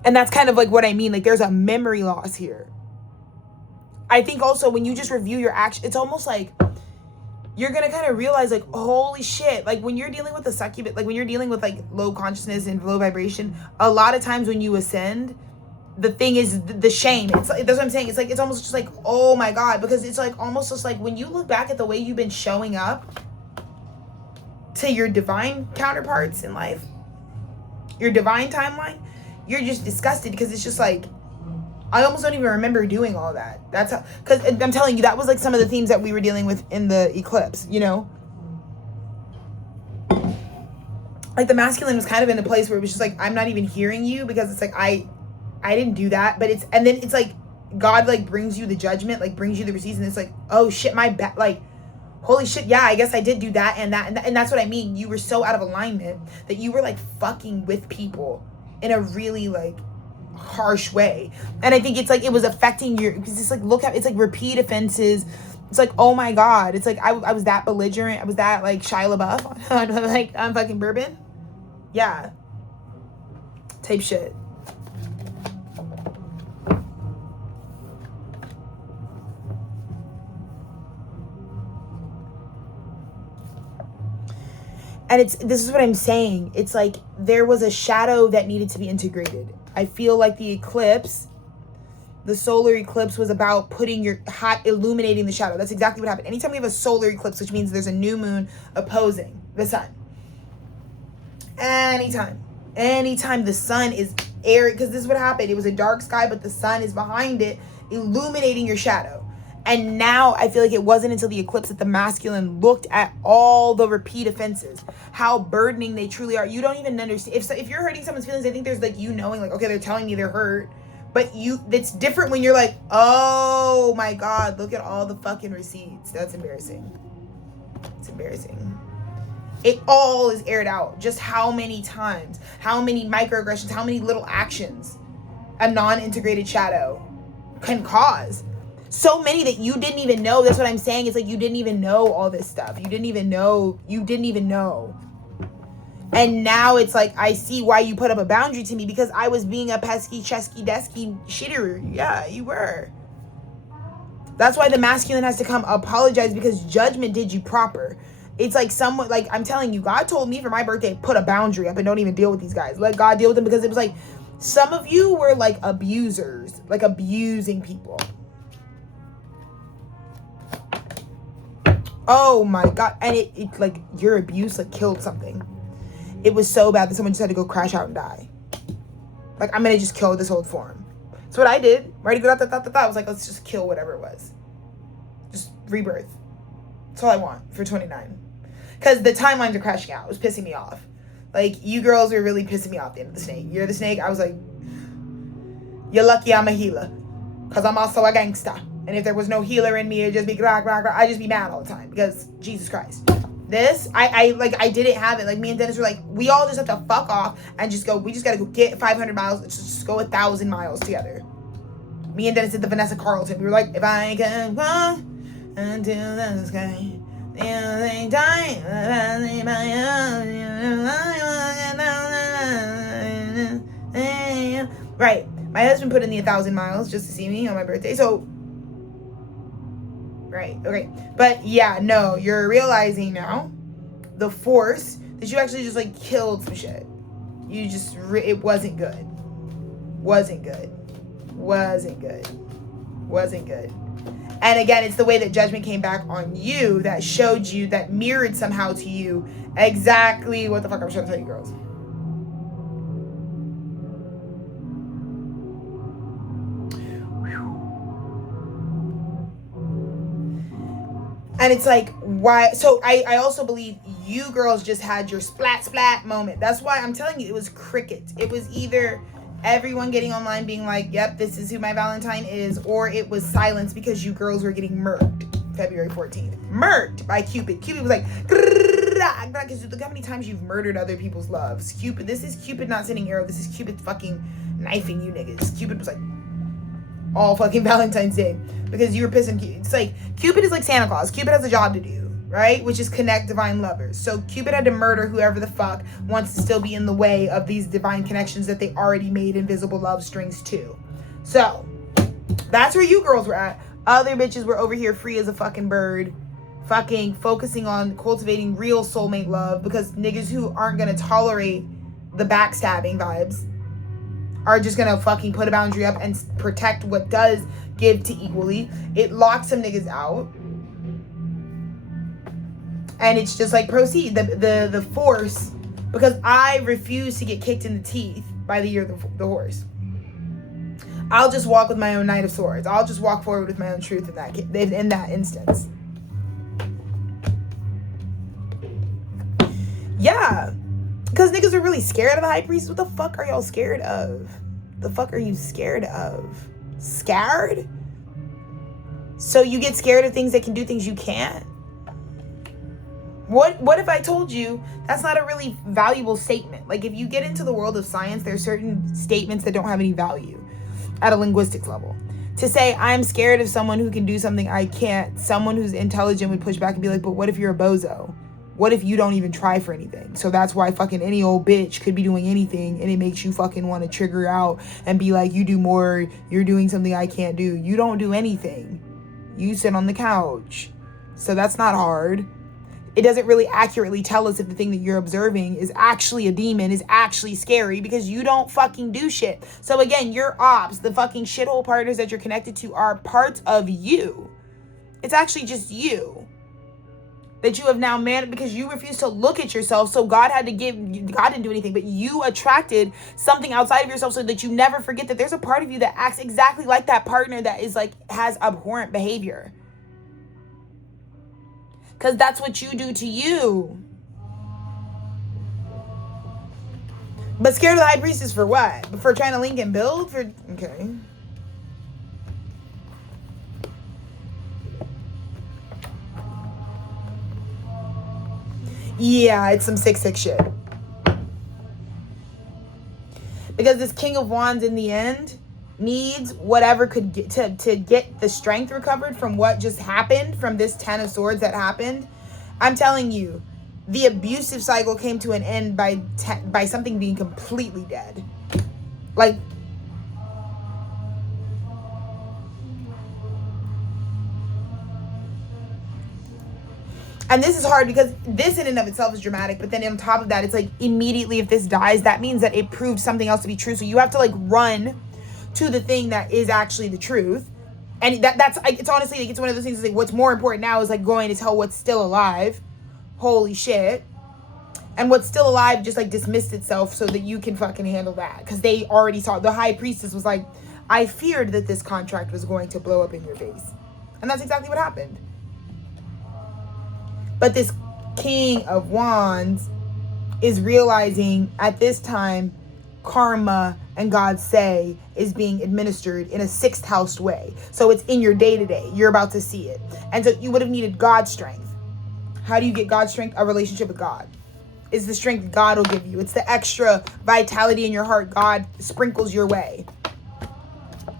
And that's kind of like what I mean. Like, there's a memory loss here. I think also when you just review your action, it's almost like you're going to kind of realize, like, holy shit. Like, when you're dealing with a succubus, like when you're dealing with like low consciousness and low vibration, a lot of times when you ascend, the thing is the shame. It's like, that's what I'm saying. It's like, it's almost just like, oh my God, because it's like almost just like when you look back at the way you've been showing up to your divine counterparts in life, your divine timeline, you're just disgusted, because it's just like, I almost don't even remember doing all that. That's how, because I'm telling you, that was like some of the themes that we were dealing with in the eclipse, you know? Like the masculine was kind of in a place where it was just like, I'm not even hearing you, because it's like, I didn't do that. But it's, and then it's like, God like brings you the judgment, like brings you the receipts, and it's like, oh shit, my bad, like, holy shit, yeah, I guess I did do that and that, and that's what I mean. You were so out of alignment that you were like fucking with people in a really like harsh way. And I think it's like it was affecting your, because it's like, look at, it's like repeat offenses. It's like, oh my God, it's like I was that belligerent, I was that like Shia LaBeouf on like on fucking Bourbon, yeah, type shit. And this is what I'm saying. It's like there was a shadow that needed to be integrated. I feel like the eclipse, the solar eclipse, was about illuminating the shadow. That's exactly what happened. Anytime we have a solar eclipse, which means there's a new moon opposing the sun. Anytime the sun is airy, because this is what happened. It was a dark sky, but the sun is behind it, illuminating your shadow. And now I feel like it wasn't until the eclipse that the masculine looked at all the repeat offenses, how burdening they truly are. You don't even understand. If you're hurting someone's feelings, I think there's like you knowing like, okay, they're telling me they're hurt. But it's different when you're like, oh my God, look at all the fucking receipts. That's embarrassing. It's embarrassing. It all is aired out. Just how many times, how many microaggressions, how many little actions a non-integrated shadow can cause. So many that you didn't even know. That's what I'm saying. It's like you didn't even know all this stuff. You didn't even know. And now it's like, I see why you put up a boundary to me, because I was being a pesky, chesky, desky shitter. Yeah, you were. That's why the masculine has to come apologize, because judgment did you proper. It's like someone, like I'm telling you, God told me for my birthday, put a boundary up and don't even deal with these guys. Let God deal with them, because it was like, some of you were like abusers, like abusing people. Oh my God. And it like your abuse like killed something. It was so bad that someone just had to go crash out and die. Like, I'm gonna just kill this old form. That's what I did. Ready to go I was like, let's just kill whatever it was. Just rebirth. That's all I want for 29. Because the timelines are crashing out. It was pissing me off. Like, you girls were really pissing me off at the end of the snake. You're the snake. I was like, you're lucky I'm a healer. Because I'm also a gangster. And if there was no healer in me, it'd just be I'd just be mad all the time, because Jesus Christ. This, I didn't have it. Like, me and Dennis were like, we all just have to fuck off and just go, we just gotta go get 500 miles. Let's just go 1,000 miles together. Me and Dennis did the Vanessa Carlton. We were like, if I can walk until the sky, right. My husband put in the 1,000 miles just to see me on my birthday. So, right, okay. But yeah, no, you're realizing now the force that you actually just like killed some shit. You just, it wasn't good. Wasn't good. And again, it's the way that judgment came back on you that showed you, that mirrored somehow to you exactly what the fuck I'm trying to tell you, girls. And it's like, why? So I also believe you girls just had your splat moment. That's why I'm telling you, it was crickets. It was either everyone getting online being like, yep, this is who my Valentine is, or it was silence because you girls were getting murked February 14th. Murked by Cupid. Cupid was like, because look how many times you've murdered other people's loves. Cupid, this is Cupid not sending arrow. This is Cupid fucking knifing you niggas. Cupid was like, all fucking Valentine's Day because you were pissing. It's like Cupid is like Santa Claus. Cupid has a job to do, right? Which is connect divine lovers. So Cupid had to murder whoever the fuck wants to still be in the way of these divine connections that they already made invisible love strings to. So that's where you girls were at. Other bitches were over here free as a fucking bird, fucking focusing on cultivating real soulmate love, because niggas who aren't gonna tolerate the backstabbing vibes are just gonna fucking put a boundary up and protect what does give to equally. It locks some niggas out. And it's just like, proceed. The force, because I refuse to get kicked in the teeth by the year of the horse. I'll just walk with my own Knight of Swords. I'll just walk forward with my own truth in that instance. Yeah. Because niggas are really scared of the High Priest. What the fuck are y'all scared of? The fuck are you scared of? Scared? So you get scared of things that can do things you can't? What if I told you that's not a really valuable statement? Like, if you get into the world of science, there are certain statements that don't have any value at a linguistics level. To say I'm scared of someone who can do something I can't, someone who's intelligent would push back and be like, but what if you're a bozo? What if you don't even try for anything? So that's why fucking any old bitch could be doing anything, and it makes you fucking want to trigger out and be like, you do more, you're doing something I can't do. You don't do anything. You sit on the couch. So that's not hard. It doesn't really accurately tell us if the thing that you're observing is actually a demon, is actually scary, because you don't fucking do shit. So again, your ops, the fucking shithole partners that you're connected to, are parts of you. It's actually just you that you have now because you refuse to look at yourself. So God didn't do anything, but you attracted something outside of yourself so that you never forget that there's a part of you that acts exactly like that partner that is like, has abhorrent behavior. Because that's what you do to you. But scared of the High Priestess for what? For trying to link and build? Okay. Yeah, it's some 6/6 shit. Because this King of Wands in the end needs whatever could get to get the strength recovered from what just happened, from this 10 of Swords that happened. I'm telling you, the abusive cycle came to an end by something being completely dead. Like, and this is hard because this in and of itself is dramatic, but then on top of that, it's like immediately if this dies, that means that it proves something else to be true. So you have to like run to the thing that is actually the truth. And that's it's honestly like, it's one of those things like, what's more important now is like going to tell what's still alive. Holy shit. And what's still alive just like dismissed itself so that you can fucking handle that, because they already saw. The High Priestess was like, I feared that this contract was going to blow up in your face, and that's exactly what happened. But this King of Wands is realizing at this time karma and God's say is being administered in a 6th house way. So it's in your day-to-day. You're about to see it. And so you would have needed God's strength. How do you get God's strength? A relationship with God. It's the strength God will give you. It's the extra vitality in your heart God sprinkles your way.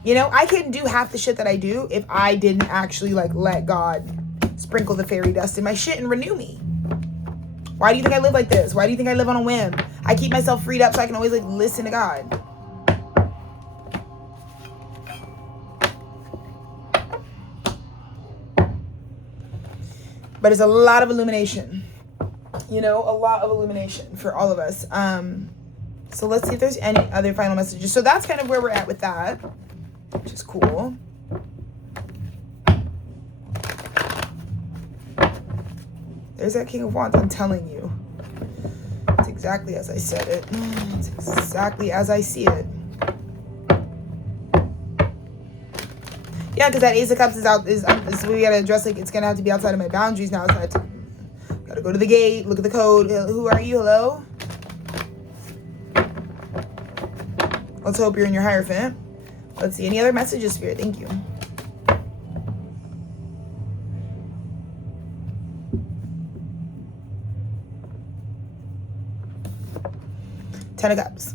You know, I couldn't do half the shit that I do if I didn't actually like let God sprinkle the fairy dust in my shit and renew me. Why do you think I live like this? Why do you think I live on a whim? I keep myself freed up so I can always like listen to God. But it's a lot of illumination. You know, a lot of illumination for all of us. So let's see if there's any other final messages. So that's kind of where we're at with that, which is cool. There's that King of Wands, I'm telling you. It's exactly as I said it. It's exactly as I see it. Yeah, because that Ace of Cups is we gotta address, like, it's gonna have to be outside of my boundaries now. So I gotta go to the gate, look at the code. Who are you? Hello? Let's hope you're in your Hierophant. Let's see. Any other messages, Spirit? Thank you. Ten of Cups.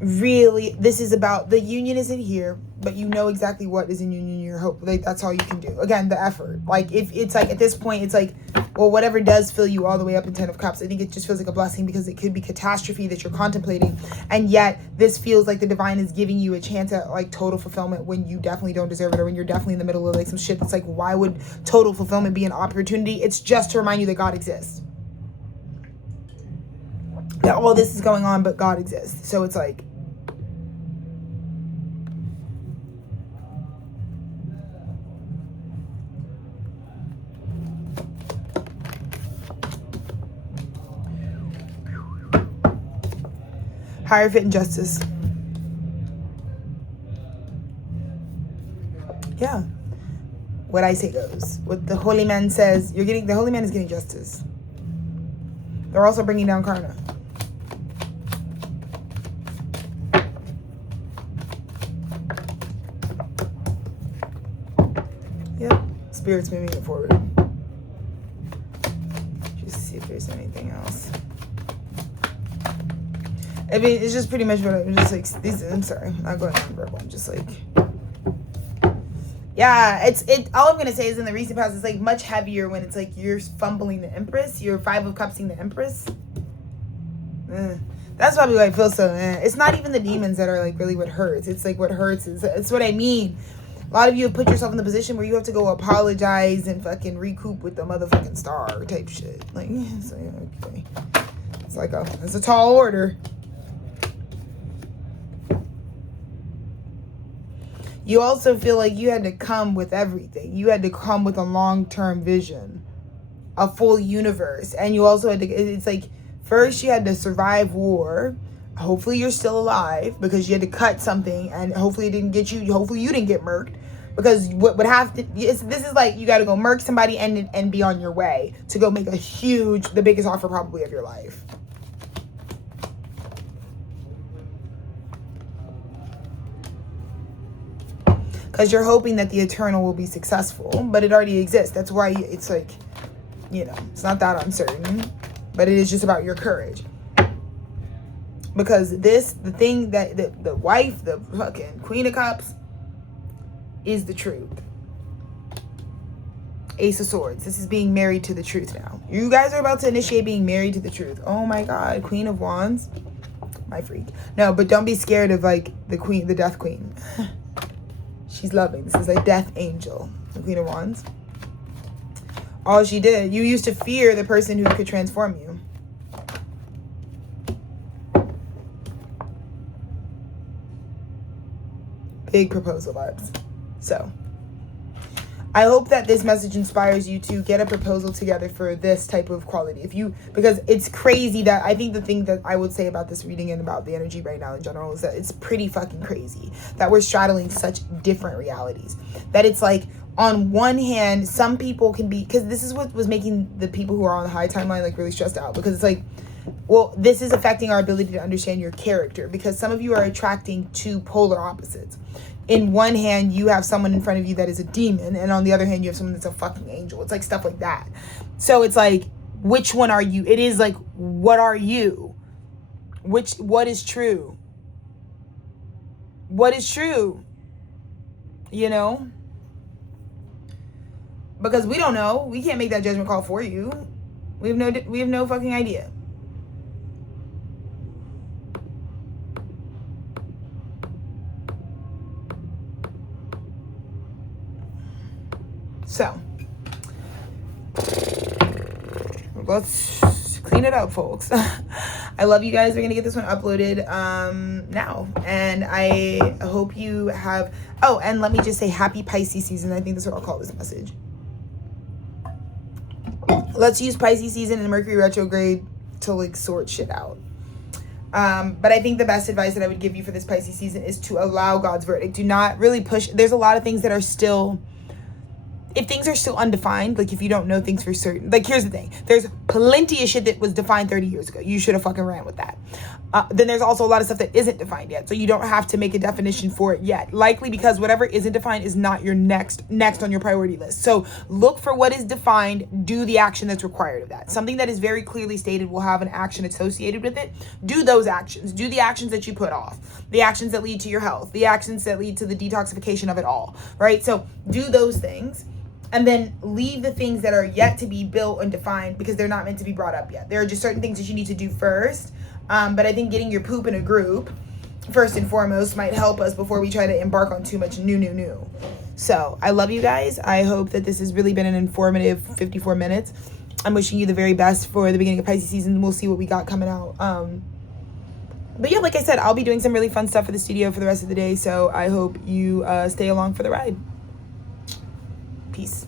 Really, this is about, the union isn't here. but you know exactly what is in your hope. Like, that's all you can do. Again, the effort. Like, if it's like, at this point, it's like, well, whatever does fill you all the way up in 10 of Cups, I think it just feels like a blessing, because it could be catastrophe that you're contemplating, and yet this feels like the divine is giving you a chance at like total fulfillment when you definitely don't deserve it, or when you're definitely in the middle of like some shit that's like, why would total fulfillment be an opportunity? It's just to remind you that God exists, that all this is going on, but God exists. So it's like, Hierophant and Justice. Yeah. What I say goes. What the Holy Man says, the Holy Man is getting justice. They're also bringing down karma. Yep. Spirit's moving it forward. Just see if there's anything else. I mean, it's just pretty much what I'm just like, I'm sorry, I'm not going on verbal. I'm just like, yeah, all I'm going to say is in the recent past, it's like much heavier when it's like you're fumbling the Empress, you're 5 of Cupsing the Empress. That's probably why I feel so, It's not even the demons that are like really what hurts. It's like what hurts is, it's what I mean. A lot of you have put yourself in the position where you have to go apologize and fucking recoup with the motherfucking star type shit. Like, it's like, okay. It's like it's a tall order. You also feel like you had to come with everything. You had to come with a long-term vision, a full universe. And you also had to, it's like, first you had to survive war. Hopefully you're still alive, because you had to cut something, and hopefully it didn't get you, hopefully you didn't get murked. Because what would have to, this is like, you got to go murk somebody and be on your way to go make the biggest offer probably of your life. Because you're hoping that the eternal will be successful, but it already exists. That's why it's like, it's not that uncertain, but it is just about your courage. Because the thing that the wife, the fucking Queen of Cups, is the truth. Ace of Swords. This is being married to the truth now. You guys are about to initiate being married to the truth. Oh my God. Queen of Wands. My freak. No, but don't be scared of like the Death Queen. She's loving. This is a death angel, the Queen of Wands. All she did, you used to fear the person who could transform you. Big proposal vibes. So, I hope that this message inspires you to get a proposal together for this type of quality. Because it's crazy that, I think the thing that I would say about this reading and about the energy right now in general is that it's pretty fucking crazy that we're straddling such different realities. That it's like, on one hand, some people can be, because this is what was making the people who are on the high timeline like really stressed out, because it's like, well, this is affecting our ability to understand your character, because some of you are attracting two polar opposites. In one hand, you have someone in front of you that is a demon, and on the other hand, you have someone that's a fucking angel. It's like stuff like that. So it's like, which one are you? It is like, what are you? What is true? What is true? Because we don't know. We can't make that judgment call for you. We have no fucking idea. So, let's clean it up, folks. I love you guys. We're going to get this one uploaded now. And I hope you have... Oh, and let me just say happy Pisces season. I think that's what I'll call this message. Let's use Pisces season and Mercury retrograde to like sort shit out. But I think the best advice that I would give you for this Pisces season is to allow God's verdict. Do not really push. There's a lot of things that are still... If things are still undefined, like if you don't know things for certain, like here's the thing. There's plenty of shit that was defined 30 years ago. You should have fucking ran with that. Then there's also a lot of stuff that isn't defined yet. So you don't have to make a definition for it yet. Likely because whatever isn't defined is not your next on your priority list. So look for what is defined, do the action that's required of that. Something that is very clearly stated will have an action associated with it. Do those actions. Do the actions that you put off. The actions that lead to your health. The actions that lead to the detoxification of it all, right? So do those things. And then leave the things that are yet to be built and defined because they're not meant to be brought up yet. There are just certain things that you need to do first. But I think getting your poop in a group, first and foremost, might help us before we try to embark on too much new. So I love you guys. I hope that this has really been an informative 54 minutes. I'm wishing you the very best for the beginning of Pisces season. We'll see what we got coming out. But yeah, like I said, I'll be doing some really fun stuff for the studio for the rest of the day. So I hope you stay along for the ride. Peace.